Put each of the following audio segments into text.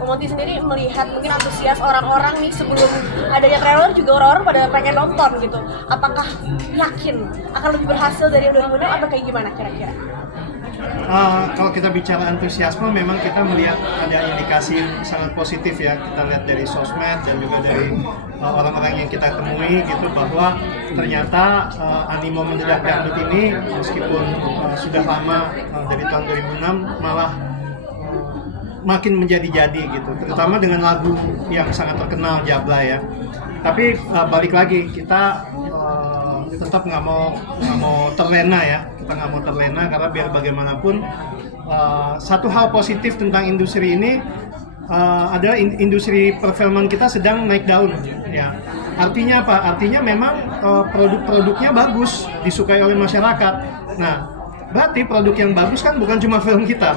Om Monty sendiri melihat mungkin antusias orang-orang nih sebelum adanya trailer juga orang-orang pada pengen nonton gitu. Apakah yakin akan lebih berhasil dari yang 2006 atau kayak gimana kira-kira? Kalau kita bicara antusiasme, memang kita melihat ada indikasi sangat positif ya. Kita lihat dari sosmed dan juga dari orang-orang yang kita temui gitu, bahwa ternyata animo mendadak dangdut ini meskipun sudah lama dari tahun 2006 malah makin menjadi-jadi gitu, terutama dengan lagu yang sangat terkenal Jabla ya. Tapi balik lagi, kita tetap nggak mau terlena ya. Kita nggak mau terlena karena biar bagaimanapun satu hal positif tentang industri ini adalah industri perfilman kita sedang naik daun ya. Artinya apa? Artinya memang produk-produknya bagus, disukai oleh masyarakat. Nah, berarti produk yang bagus kan bukan cuma film kita.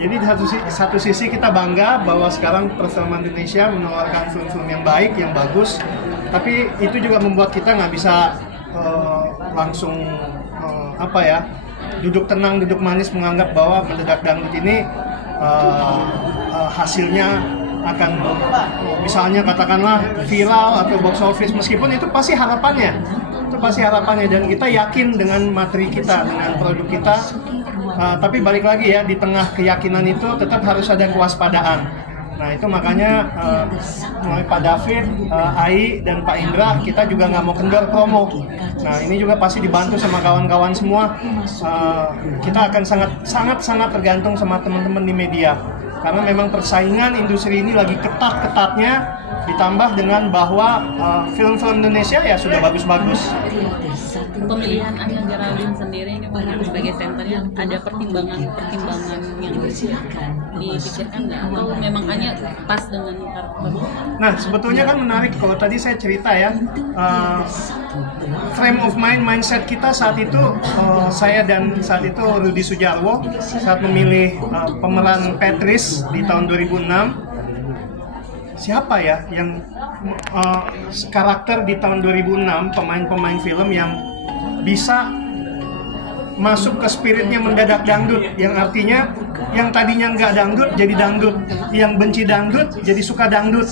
Jadi di satu sisi kita bangga bahwa sekarang perfilman Indonesia menawarkan film-film yang baik, yang bagus. Tapi itu juga membuat kita nggak bisa langsung duduk tenang, duduk manis menganggap bahwa mendadak dangdut ini hasilnya akan misalnya katakanlah viral atau box office, meskipun itu pasti harapannya. Dan kita yakin dengan materi kita, dengan produk kita. Tapi balik lagi ya, di tengah keyakinan itu tetap harus ada kewaspadaan. Nah itu makanya mulai Pak David, Ai, dan Pak Indra, kita juga nggak mau kendor promo. Nah ini juga pasti dibantu sama kawan-kawan semua. Kita akan sangat tergantung sama teman-teman di media. Karena memang persaingan industri ini lagi ketat-ketatnya, ditambah dengan bahwa film-film Indonesia ya sudah bagus-bagus. Pemilihan Anya Geraldine sendiri ini sebagai senternya, ada pertimbangan yang dipikirkan nggak? Atau memang Anya pas dengan karakter? Nah sebetulnya kan menarik, kalau tadi saya cerita ya, frame of mindset kita saat itu, saya dan saat itu Rudi Sudjarwo saat memilih pemeran Petris di tahun 2006, siapa ya yang karakter di tahun 2006, pemain-pemain film yang bisa masuk ke spiritnya mendadak dangdut, yang artinya yang tadinya nggak dangdut jadi dangdut, yang benci dangdut jadi suka dangdut,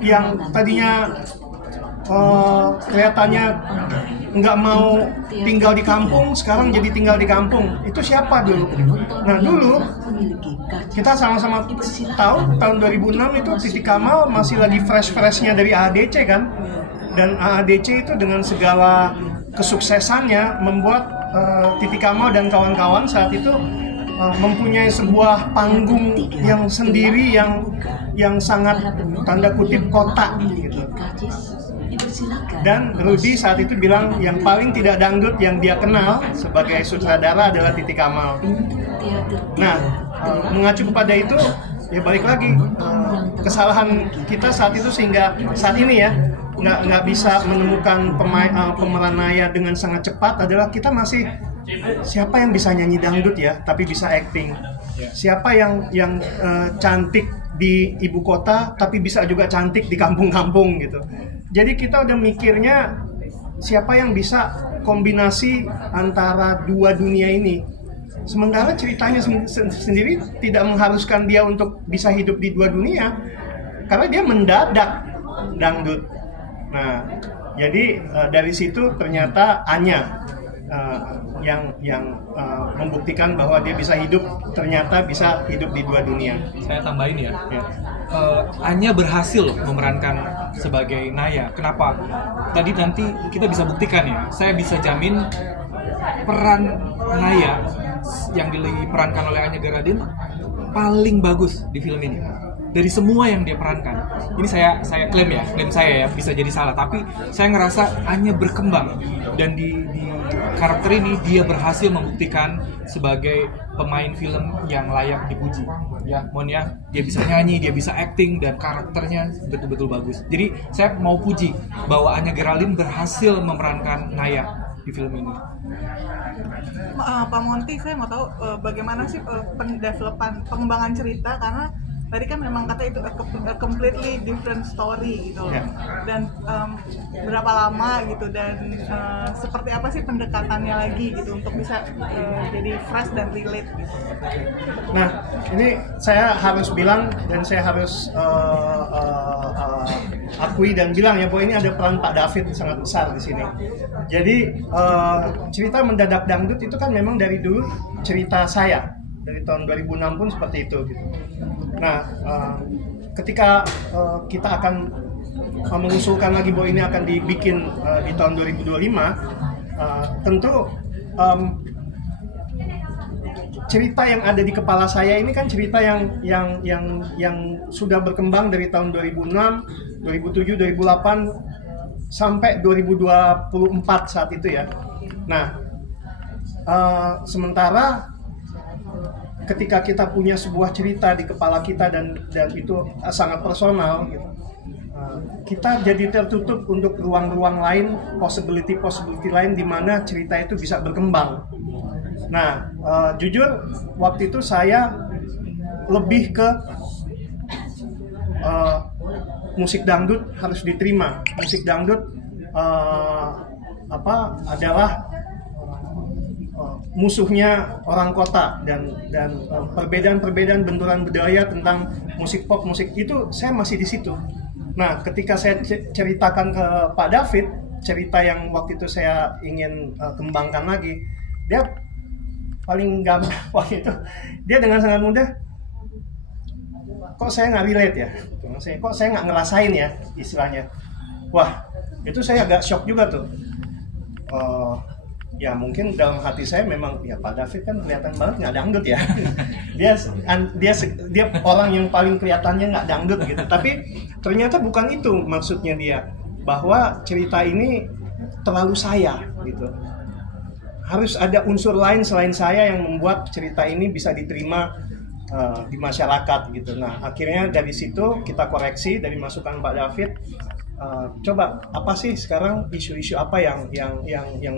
yang tadinya kelihatannya nggak mau tinggal di kampung sekarang jadi tinggal di kampung. Itu siapa dulu? Nah dulu kita sama-sama tahu tahun 2006 itu Titi Kamal masih lagi fresh-freshnya dari AADC kan, dan AADC itu dengan segala kesuksesannya membuat Titi Kamal dan kawan-kawan saat itu mempunyai sebuah panggung yang sendiri, yang sangat tanda kutip kotak gitu. Dan Rudi saat itu bilang yang paling tidak dangdut yang dia kenal sebagai sutradara adalah Titi Kamal. Nah, mengacu kepada itu, ya balik lagi, kesalahan kita saat itu sehingga saat ini ya nggak bisa menemukan pemeran Naya dengan sangat cepat adalah kita masih, siapa yang bisa nyanyi dangdut ya tapi bisa acting, siapa yang cantik di ibu kota tapi bisa juga cantik di kampung-kampung gitu. Jadi kita udah mikirnya siapa yang bisa kombinasi antara dua dunia ini. Sementara ceritanya sendiri tidak mengharuskan dia untuk bisa hidup di dua dunia, karena dia mendadak dangdut. Nah, jadi dari situ ternyata Anya yang membuktikan bahwa dia ternyata bisa hidup di dua dunia. Saya tambahin ya. Anya berhasil memerankan sebagai Naya. Kenapa? Tadi nanti kita bisa buktikan ya. Saya bisa jamin peran Naya yang diperankan oleh Anya Geraldine paling bagus di film ini. Dari semua yang dia perankan. Ini saya klaim saya ya, bisa jadi salah, tapi saya ngerasa Anya berkembang, dan di karakter ini dia berhasil membuktikan sebagai pemain film yang layak dipuji. Ya, Mon ya, dia bisa nyanyi, dia bisa acting, dan karakternya betul-betul bagus. Jadi saya mau puji bahwa Anya Geraldine berhasil memerankan Naya di film ini. Pak Monty, saya mau tahu bagaimana sih pengembangan cerita, karena tadi kan memang kata itu a completely different story gitu loh. Dan berapa lama gitu, dan seperti apa sih pendekatannya lagi gitu untuk bisa jadi fresh dan relate gitu. Nah, ini saya harus bilang dan saya harus akui dan bilang ya bahwa ini ada peran Pak David sangat besar di sini. Jadi cerita Mendadak Dangdut itu kan memang dari dulu cerita saya, dari tahun 2006 pun seperti itu gitu. Nah, ketika kita akan mengusulkan lagi bahwa ini akan dibikin di tahun 2025, tentu cerita yang ada di kepala saya ini kan cerita yang sudah berkembang dari tahun 2006, 2007, 2008 sampai 2024 saat itu ya. Nah, sementara ketika kita punya sebuah cerita di kepala kita dan itu sangat personal gitu, kita jadi tertutup untuk ruang-ruang lain, possibility lain di mana cerita itu bisa berkembang. Nah, jujur waktu itu saya lebih ke musik dangdut harus diterima. Musik dangdut adalah musuhnya orang kota, dan perbedaan benturan budaya tentang musik pop, musik itu saya masih di situ. Nah, ketika saya ceritakan ke Pak David cerita yang waktu itu saya ingin kembangkan lagi, dia paling gampang waktu itu dia dengan sangat mudah, kok saya nggak relate ya, kok saya nggak ngerasain ya istilahnya. Wah, itu saya agak shock juga tuh. Ya mungkin dalam hati saya memang ya Pak David kan kelihatan banget nggak dangdut ya. dia orang yang paling kelihatannya nggak dangdut gitu. Tapi ternyata bukan itu maksudnya dia, bahwa cerita ini terlalu saya gitu. Harus ada unsur lain selain saya yang membuat cerita ini bisa diterima di masyarakat gitu. Nah, akhirnya dari situ kita koreksi dari masukan Pak David. Coba apa sih sekarang isu-isu apa yang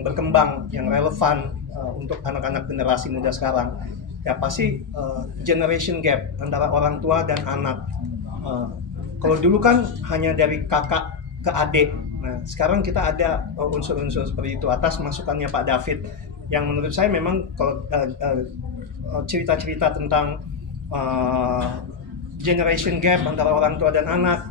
berkembang, yang relevan untuk anak-anak generasi muda sekarang? Ya pasti generation gap antara orang tua dan anak. Kalau dulu kan hanya dari kakak ke adik. Nah, sekarang kita ada unsur-unsur seperti itu atas masukannya Pak David, yang menurut saya memang kalau cerita-cerita tentang generation gap antara orang tua dan anak,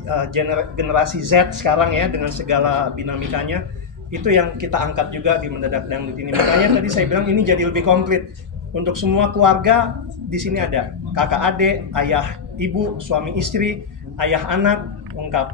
generasi Z sekarang ya dengan segala dinamikanya, itu yang kita angkat juga di Mendadak Dangdut ini. Makanya tadi saya bilang ini jadi lebih komplit untuk semua keluarga. Di sini ada kakak adik, ayah ibu, suami istri, ayah anak, lengkap.